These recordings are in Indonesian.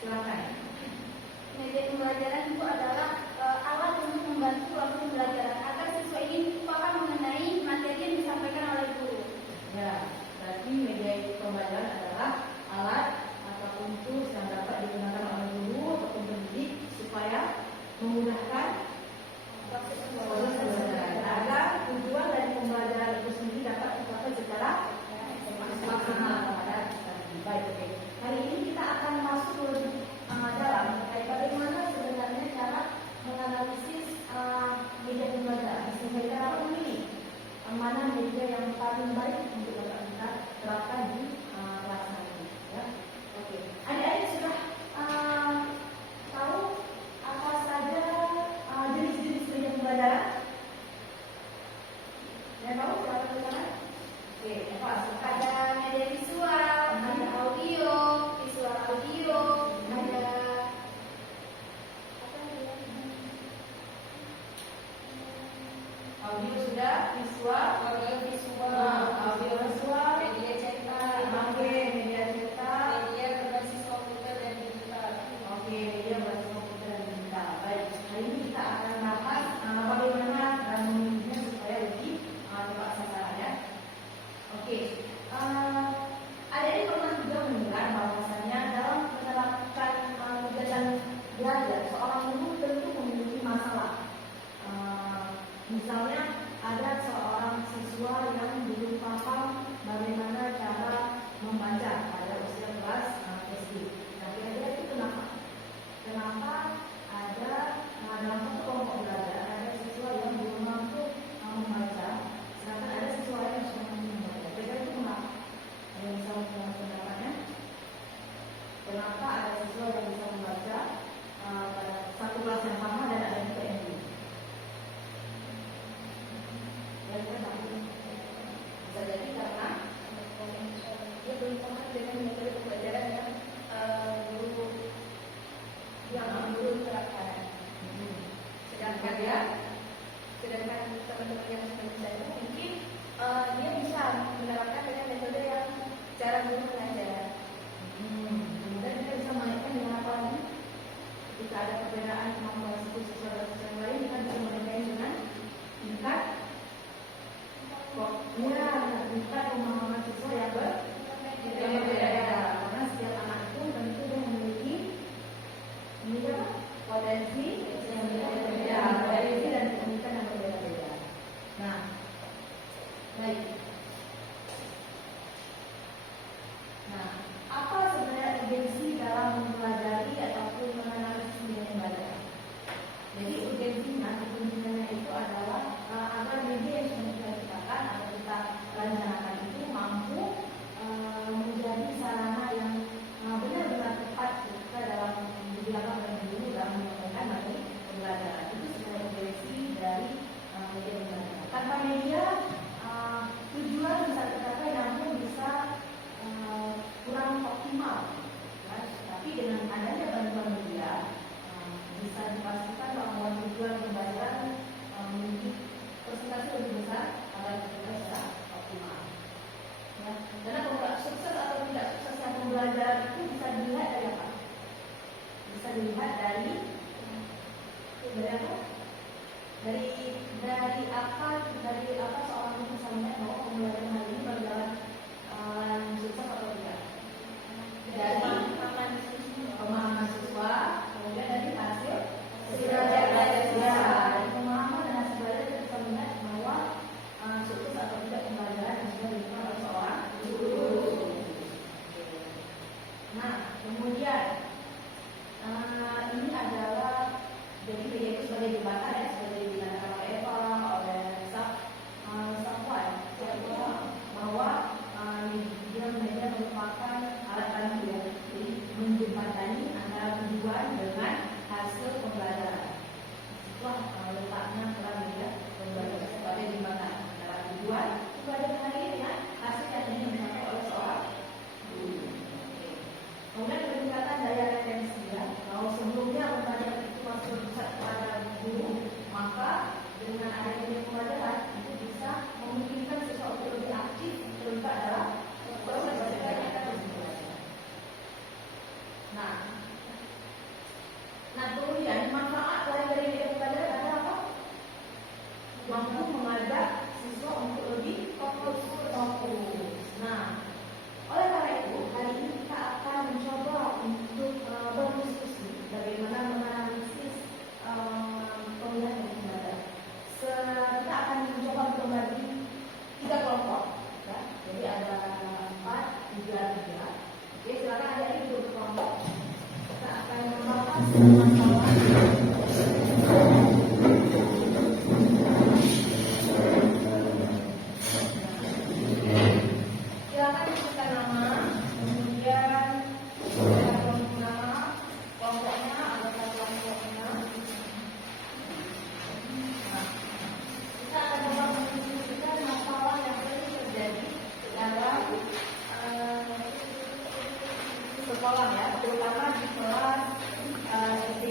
Silakan. Media pembelajaran itu adalah alat untuk membantu proses pembelajaran agar siswa ini paham mengenai materi yang disampaikan oleh guru. Ya, berarti media pembelajaran adalah alat ataupun tools yang dapat digunakan oleh guru ataupun pendidik supaya memudahkan proses pembelajaran agar tujuan dari pembelajaran itu sendiri dapat dicapai secara maksimal pada baik. Oke. Hari ini kita akan masuk lebih dalam terkait bagaimana sebenarnya cara menganalisis media pembelajaran sehingga kita dapat memilih mana media yang paling baik untuk dapat kita terapkan di kelas nanti. Ya. Oke. Adik-adik sudah tahu apa saja jenis-jenis media pembelajaran? Ya tahu siapa tulisannya? Oke, apa? Ada media visual, ada audio, visual audio, ada Audio sudah, visual, Audio visual, audio visual, media cetak, oke, media cetak, media berbasis komputer dan digital. oke, media berbasis komputer dan digital. Baik, hari ini kita akan bahas bagaimana memilihnya supaya lebih tepat sasaran ya. Oke, adik-adik pernah juga mendengar bahwasanya dalam menerapkan kegiatan belajar seorang guru tentu memiliki masalah. Misalnya ada seorang siswa yang belum paham bagaimana cara membaca pada usia kelas SD. Nah, kira-kira itu kenapa? Kenapa ada dalam satu kelompok belajar ada siswa yang belum mampu membaca, sedangkan ada siswa yang sudah mampu membaca. Kira-kira itu kenapa? Ada yang bisa membuat pendapatnya? Kenapa ada siswa yang bisa membaca pada satu kelas yang sama dan ada juga yang belum? Bisa jadi karena dia belum paham dengan metode pembelajaran yang guru terapkan. Sedangkan teman-teman yang sudah bisa itu mungkin dia bisa menerapkan dengan metode yang cara guru mengajar. Dan kita bisa menaikkan dengan apa lagi? Ketika ada perbedaan kemampuan satu siswa dan siswa yang lain, kita bisa menaikkan dengan tingkat tingkat pemahaman siswa yang berbeda. Karena setiap anak itu tentu dia memiliki potensi yang berbeda, potensi dan keunikan yang berbeda-beda. Nah, baik. Nah, apa sebenarnya urgensi dalam mempelajari ataupun menganalisis media pembelajaran? Jadi urgensinya, kepentingannya itu adalah agar media yang sudah kita ciptakan atau kita rencanakan itu mampu menjadi sarana yang benar-benar tepat ketika dalam digunakan oleh guru dalam menyampaikan materi pembelajaran. Itu sebenarnya urgensi dari media pembelajaran. Tanpa media, tujuan bisa tercapai namun bisa kurang optimal. Ya. Tapi dengan adanya bantuan media, bisa dipastikan bahwa tujuan pembelajaran memiliki persentase lebih besar agar kita bisa optimal. Ya. Karena sukses atau tidak suksesnya pembelajaran itu bisa dilihat dari apa? Bisa dilihat dari apa? Dari apa seorang guru bisa melihat bahwa pembelajaran hari ini berjalan sukses atau tidak? Dari pemahaman siswa, kemudian dari hasil belajar. Dari pemahaman dan hasil belajar kita bisa melihat bahwa sukses atau tidak pembelajaran yang sudah dilakukan oleh seorang guru. Nah, kemudian ini adalah jadi media itu sebagai jembatan ya, sebagai digunakan oleh Eva, oleh Safwan, bahwa dia media merupakan alat bantu ya. Jadi Nah, kemudian manfaat lain dari media pembelajaran adalah apa? Mampu mengajak siswa untuk lebih fokus. Nah, oleh karena itu hari ini kita akan mencoba untuk berdiskusi bagaimana menganalisis pemilihan media pembelajaran. Kita akan mencoba untuk membagi 3 kelompok, ya. Jadi ada 4, 3. Oke, silakan adik-adik duduk kelompok. Kita akan membahas masalah silakan sebutkan nama, kemudian nama kelompoknya, anggota kelompoknya. Nah, kita akan coba mendiskusikan masalah yang sering terjadi dalam sekolah, ya, terutama di kelas SD.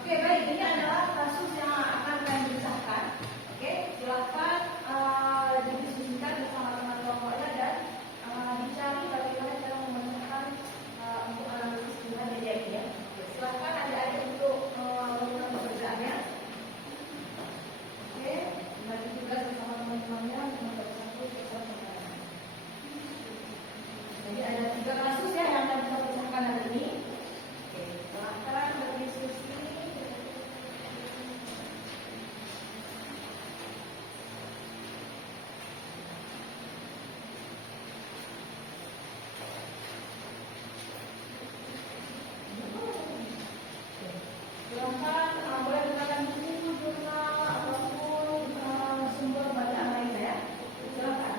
Oke, baik, ini adalah kasus yang akan kami bacakan. Oke, silakan didiskusikan bersama teman kelompoknya dan dicari bagaimana cara memecahkan untuk analisis pilihan media ini, ya. Oke, silakan adik-adik untuk melakukan pekerjaannya. Oke, bagi tugas bersama teman-temannya untuk membaca satu. Jadi ada 3 kasus, ya, yang akan kita pecahkan hari ini. Oke, silakan berdiskusi. Silakan boleh gunakan buku, jurnal, ataupun sumber bacaan lainnya, ya. Silakan.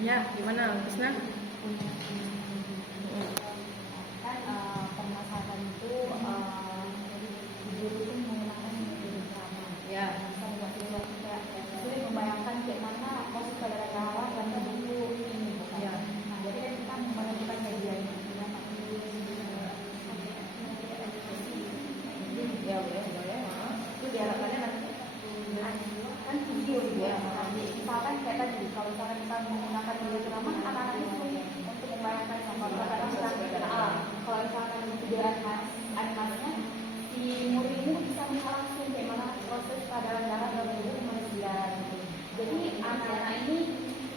Ya, gimana, Krisna? Kan permasalahan itu guru itu menggunakan guru drama. Ya. Membuat siswa kita sulit membayangkan bagaimana proses pembelajaran dan buku ini. Ya. Nah, jadi kan kita menentukan media ini. Ya, boleh. Itu diharapkannya nanti Kan video gitu ya. Misalkan kayak tadi, kalau misalkan kita menggunakan video drama, anak-anak itu sulit untuk membayangkan sama kalau misalkan video animasinya, si muridmu bisa melihat langsung bagaimana proses peredaran darah dalam tubuh manusia. Gitu. Jadi anak-anak ini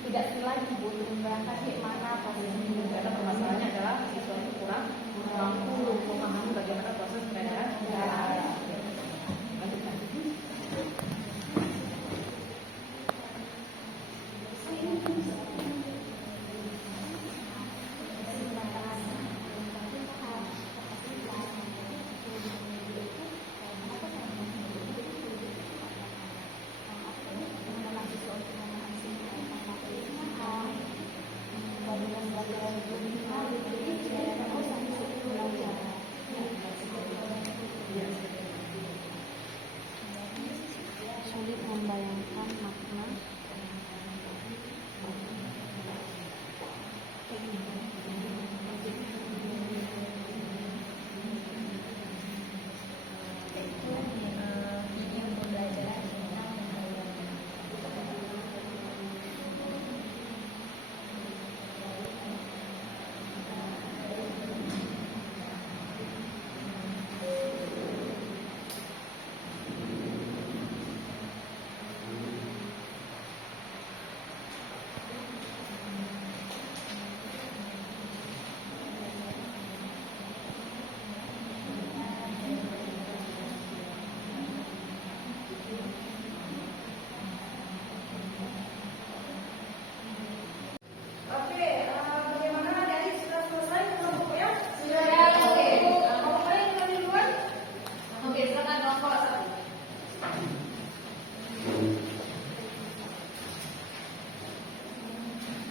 tidak lagi butuh membayangkan bagaimana proses ini. karena permasalahannya adalah siswa itu kurang mampu memahami bagaimana proses peredaran darah.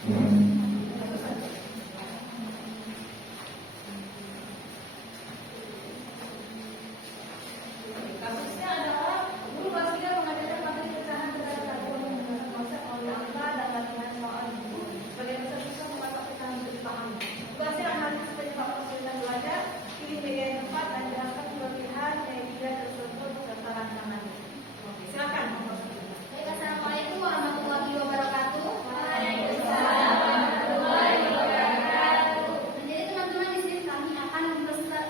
Kasusnya adalah guru kelas 3 mengajarkan materi pecahan kepada siswa menggunakan konsep oleh angka dan latihan soal buku sebagai dasar siswa memasak pecahan untuk dipahami. Tugasnya analisis penyebab kesulitan belajar, pilih media yang tepat dan jelaskan kelebihan media tersebut serta rancangannya. Oke, silakan. Baik, assalamualaikum warahmatullahi wabarakatuh. Waalaikumsalam warahmatullahi wabarakatuh. Jadi teman-teman, di sini kami akan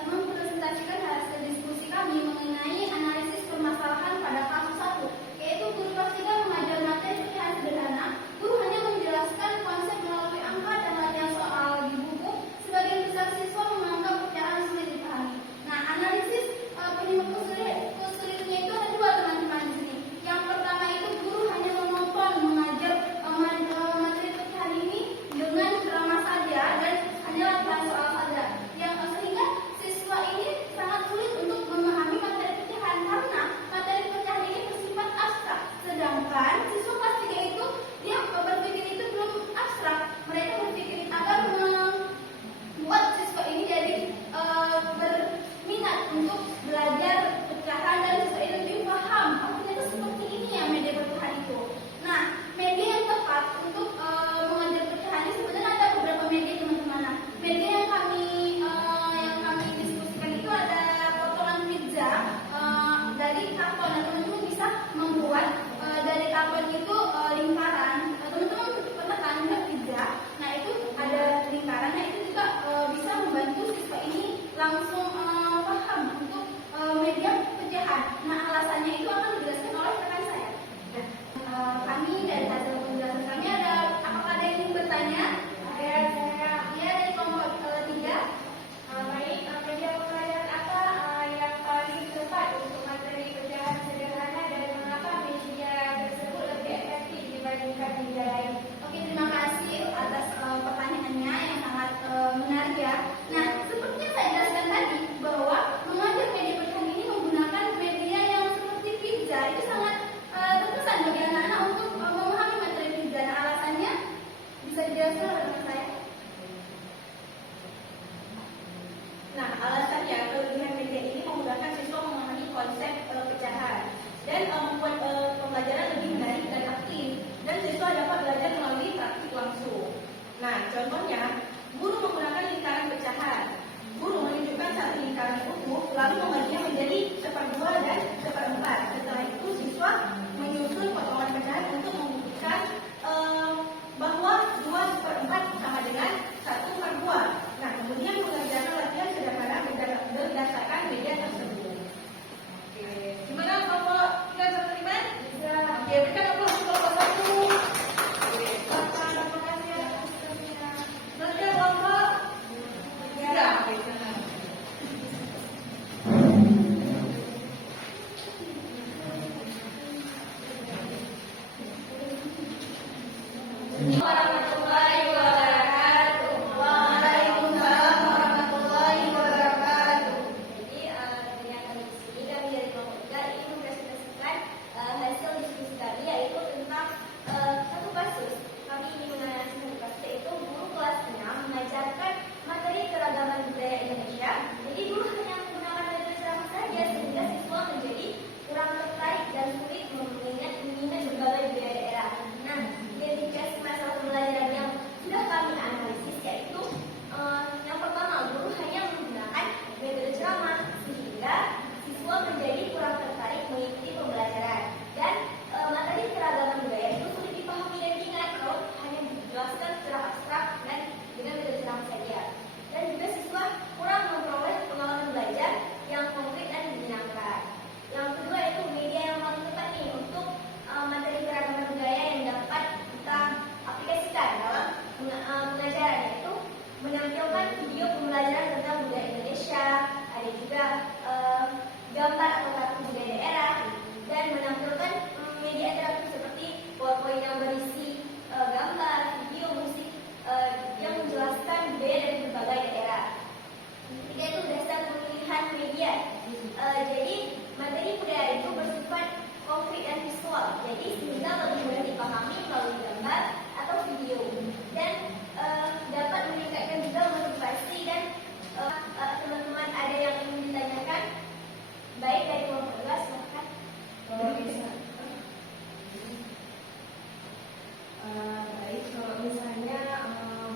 mempresentasikan hasil diskusi kami mengenai analisis permasalahan pada kasus 1, yaitu guru kelas 3 mengajar materi pecahan sederhana. Guru hanya menjelaskan konsep melalui angka dan latihan soal di buku. Sebagian besar siswa menganggap pecahan sulit dipahami. Nah, analisis penyebab kesulitannya itu ada dua, teman-teman, di sini. Yang pertama itu guru hanya memompong mengajar materi pecahan ini dengan drama saja dan hanya latihan soal saja, yang sehingga siswa ini sangat sulit untuk memahami materi pecahan karena materi pecahan ini bersifat abstrak. Sedangkan siswa kelas 3 itu dia berpikir itu belum abstrak, mereka berpikir agar membuat siswa ini jadi berminat untuk belajar pecahan dan siswa ini lebih paham. Oh, ternyata seperti ini ya media pecahan itu. Nah, media yang tepat untuk mengajar pecahan ini sebenarnya ada beberapa media, teman-teman. Nah, media yang kami diskusikan itu ada potongan pizza dari karton. Nah, teman-teman bisa membuat dari karton itu lingkaran. Teman-teman pernah kan lihat pizza? Nah, itu ada lingkaran. Nah, itu juga bisa membantu siswa ini langsung paham untuk media pecahan. Nah, alasannya itu akan dijelaskan oleh rekan saya. Kami dari hasil penjelasan kami apakah ada yang ingin bertanya? Saya Dari kelompok 3. baik, media pembelajaran apa yang paling tepat untuk materi pecahan sederhana dan mengapa media tersebut lebih efektif dibandingkan media lain? Oke, terima kasih atas pertanyaannya yang sangat menarik ya. Nah, seperti yang saya jelaskan tadi bahwa mengajar media pecahan ini menggunakan media yang seperti pizza itu sangat terkesan bagi anak-anak untuk memahami materi pizza. Nah, alasannya bisa dijelaskan oleh teman saya? Nah, alasannya kelebihan media ini memudahkan siswa memahami konsep pecahan dan membuat pembelajaran lebih menarik dan aktif, dan siswa dapat belajar melalui praktik langsung. Nah, contohnya, guru menggunakan lingkaran pecahan. Guru menunjukkan satu lingkaran utuh, lalu membaginya menjadi 1/2 dan 1/4. Setelah itu, siswa menyusun potongan pecahan untuk membuktikan bahwa 2/4 sama dengan 1/2. Nah, kemudian mengerjakan latihan sederhana berdasarkan media tersebut. Oke, gimana kelompok 3 sampai 5? Bisa. Oke, berikan aplaus untuk kelompok 1. Oke, silakan, terima kasih ya. Selanjutnya kelompok 3. Oke, silakan. Warahmatullahi wabarakatuh. Waalaikumsalam warahmatullahi wabarakatuh. Jadi dengan kami di sini, kami dari kelompok 3 ingin mempresentasikan hasil diskusi kami, yaitu tentang satu kasus. Kami ingin menganalisis satu kasus, yaitu guru kelas 6 mengajarkan materi keragaman budaya Indonesia. Jadi guru hanya menggunakan metode ceramah saja, sehingga siswa menjadi kurang tertarik dan sulit mengingat berbagai budaya daerah. Nah, identifikasi masalah pembelajaran yang sudah kami analisis, yaitu yang pertama, guru hanya menggunakan metode ceramah sehingga siswa menjadi kurang tertarik mengikuti pembelajaran, dan materi keragaman budaya itu sulit dipahami dan diingat kalau hanya dijelaskan secara abstrak dan dengan metode ceramah saja. Dan juga siswa kurang memperoleh pengalaman belajar yang konkret dan menyenangkan. Yang kedua itu media yang paling tepat nih untuk materi keragaman budaya yang dapat kita aplikasikan dalam pengajaran, yaitu menampilkan video pembelajaran tentang budaya Indonesia, ada juga gambar atau kartu budaya daerah, dan menampilkan media interaktif seperti PowerPoint yang berisi gambar, video, musik yang menjelaskan budaya dari berbagai daerah. Ketiga itu dasar pemilihan media. Jadi materi budaya itu bersifat konkret dan visual, jadi sehingga lebih mudah dipahami melalui gambar atau video. Dan Baik, kalau misalnya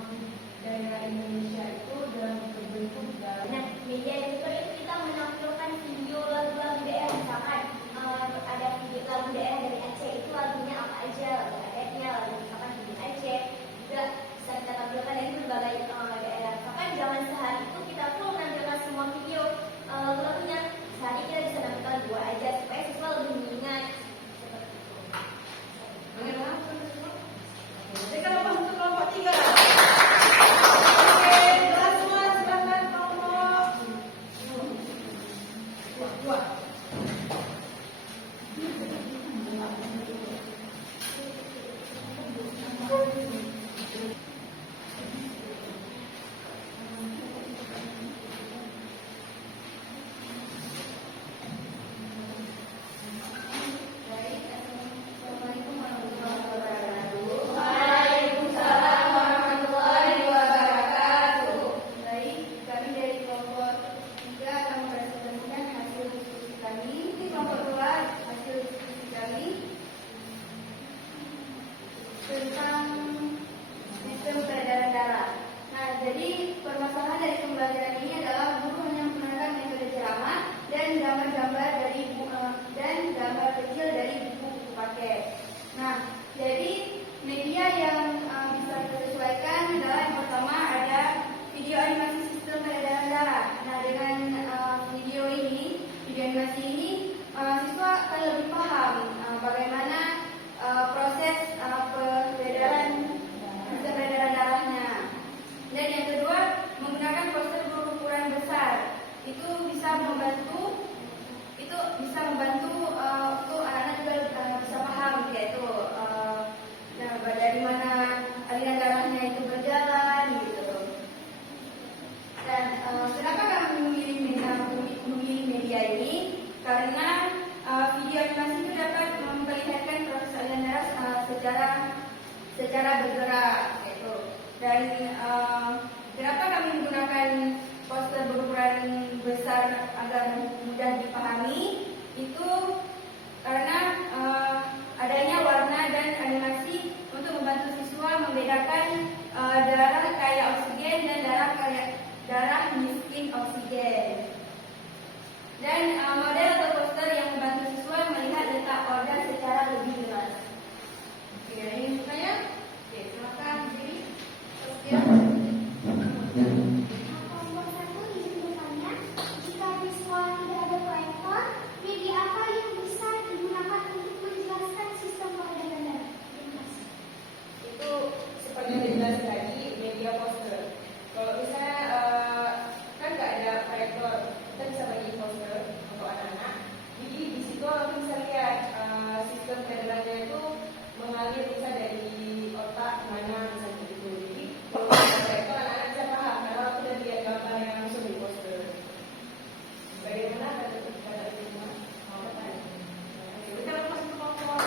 budaya Indonesia itu dalam berbentuk dalam Nah, media editor itu kita menampilkan video lagu-lagu daerah, misalkan ada video lagu daerah dari Aceh, itu lagunya apa aja, lagu adatnya, lagu misalkan di Aceh, juga bisa kita tampilkan dari berbagai daerah. Misalkan zaman sehari itu kita full menampilkan semua video lagu-lagunya, sehari kita bisa tampilkan 2 aja supaya siswa lebih mengingat seperti itu. bagaimana? Jadi kalau untuk kelompok 3. Assalamualaikum warahmatullahi wabarakatuh. Baik, kami dari kelompok 3 akan mempresentasikan hasil diskusi kami. Di kelompok 2 hasil diskusi kami tentang sistem peredaran darah. Nah, jadi permasalahan dari pembelajaran ini adalah guru hanya menggunakan metode ceramah dan gambar-gambar dari dan gambar kecil dari buku paket. Nah, jadi media yang bisa kita sesuaikan adalah yang pertama ada video animasi sistem peredaran darah. Nah, dengan video animasi ini siswa akan lebih paham bagaimana proses peredaran sistem peredaran darahnya. Dan yang kedua, menggunakan poster berukuran besar itu bisa membantu untuk anak-anak juga bisa paham yaitu dari mana aliran darahnya itu berjalan gitu. Dan kenapa kami memilih media ini? Karena video animasi itu dapat memperlihatkan proses aliran darah secara bergerak gitu. Dan kenapa kami menggunakan poster berukuran besar agar mudah dipahami? Itu karena adanya warna dan animasi untuk membantu siswa membedakan darah kaya oksigen dan darah miskin oksigen. Dan model atau poster yang membantu siswa melihat letak organ secara lebih jelas. Oke, ini saya. Oke, silakan jadi. Kelompok 1 izin bertanya, jika di sekolah tidak ada proyektor, media apa yang bisa digunakan untuk menjelaskan sistem peredaran darah? Terima kasih. Itu seperti yang dijelaskan tadi, media poster. Kalau misalnya kan nggak ada proyektor, kita bisa bagi poster untuk anak-anak. Jadi di situ kita bisa lihat sistem peredarannya itu mengalir bisa dari otak mana misalnya gitu. Jadi kalau ada proyektor anak-anak bisa paham karena aku udah lihat gambar yang langsung di poster. Bagaimana kata semua? Mau tanya? Oke, kita masuk ke kelompok.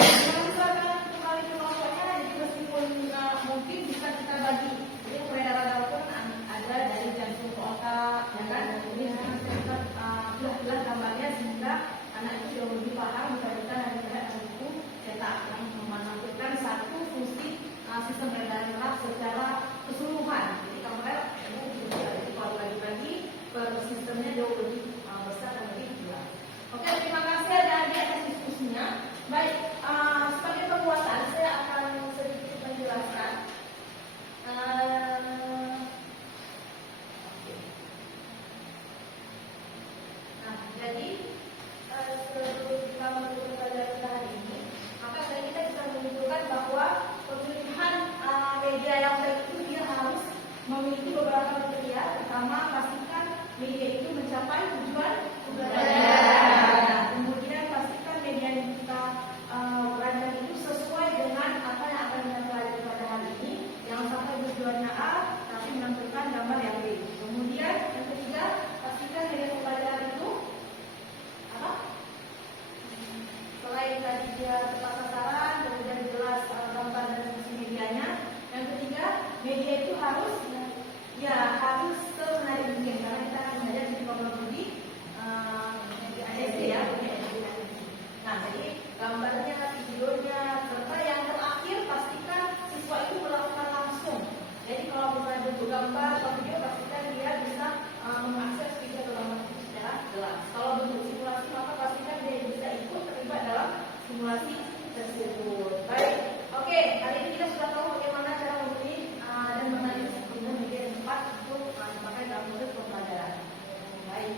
Kalau misalkan kembali ke kelompoknya, jadi meskipun mungkin bisa kita bagi. Jadi peredaran darah pun ada dari jantung ke otak, ya kan? Jadi harus kita jelas gambarnya sehingga anak itu jauh lebih paham dibandingkan hanya melihat buku cetak yang menampilkan satu fungsi sistem peredaran darah secara keseluruhan. Jadi kalau ini juga kalau lagi-lagi per sistemnya jauh lebih besar dan lebih jelas. Oke, terima kasih adik-adik atas diskusinya. Baik, sebagai penguatan saya akan sedikit menjelaskan. Nah, jadi sebelum kita menutup pelajaran kita hari ini, maka tadi kita bisa menunjukkan bahwa pemilihan media yang baik itu dia harus memiliki beberapa kriteria. Pertama, pastikan media itu mencapai tujuan pembelajaran. Kemudian pastikan media yang kita belajar itu sesuai dengan apa yang akan kita pelajari pada hari ini. Jangan sampai tujuannya A, tapi menampilkan gambar yang B. Kemudian yang ketiga, pastikan media pembelajaran itu apa? Selain tadi dia tepat sasaran, kemudian jelas gambar dan fungsi medianya. Yang ketiga, media itu harus semenarik mungkin karena kita akan belajar di teknologi SD ya. Nah, jadi gambarnya, videonya, serta yang terakhir pastikan siswa itu melakukan langsung. Jadi kalau bukan bentuk gambar atau video, pastikan dia bisa mengakses video atau gambar itu secara jelas. Kalau bentuk simulasi, maka pastikan dia bisa ikut terlibat dalam simulasi tersebut. Baik, oke, hari ini kita sudah tahu bagaimana cara memilih dan menganalisis penggunaan media yang tepat untuk dipakai dalam proses pembelajaran. Baik,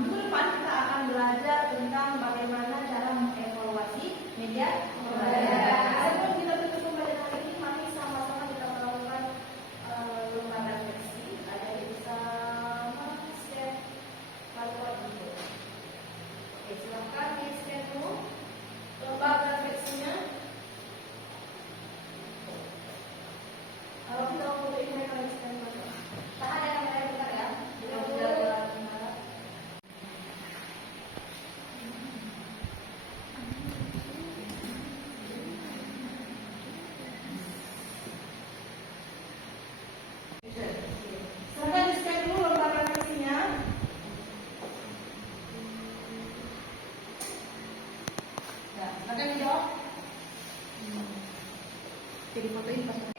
minggu depan kita akan belajar tentang bagaimana cara mengevaluasi media pembelajaran. Sebelum kita tutup pembelajaran hari ini, mari sama-sama kita melakukan lembaga refleksi. Ada bisa share PowerPoint dulu. Oke, silakan di-share dulu lembaga refleksinya. Kalau tidak mau ini mereka share dulu. Tahan ya kamera bentar ya. Tidak boleh kamera. Silakan di-share dulu lembaga refleksinya. Ya, silakan dijawab. Jadi foto ini pas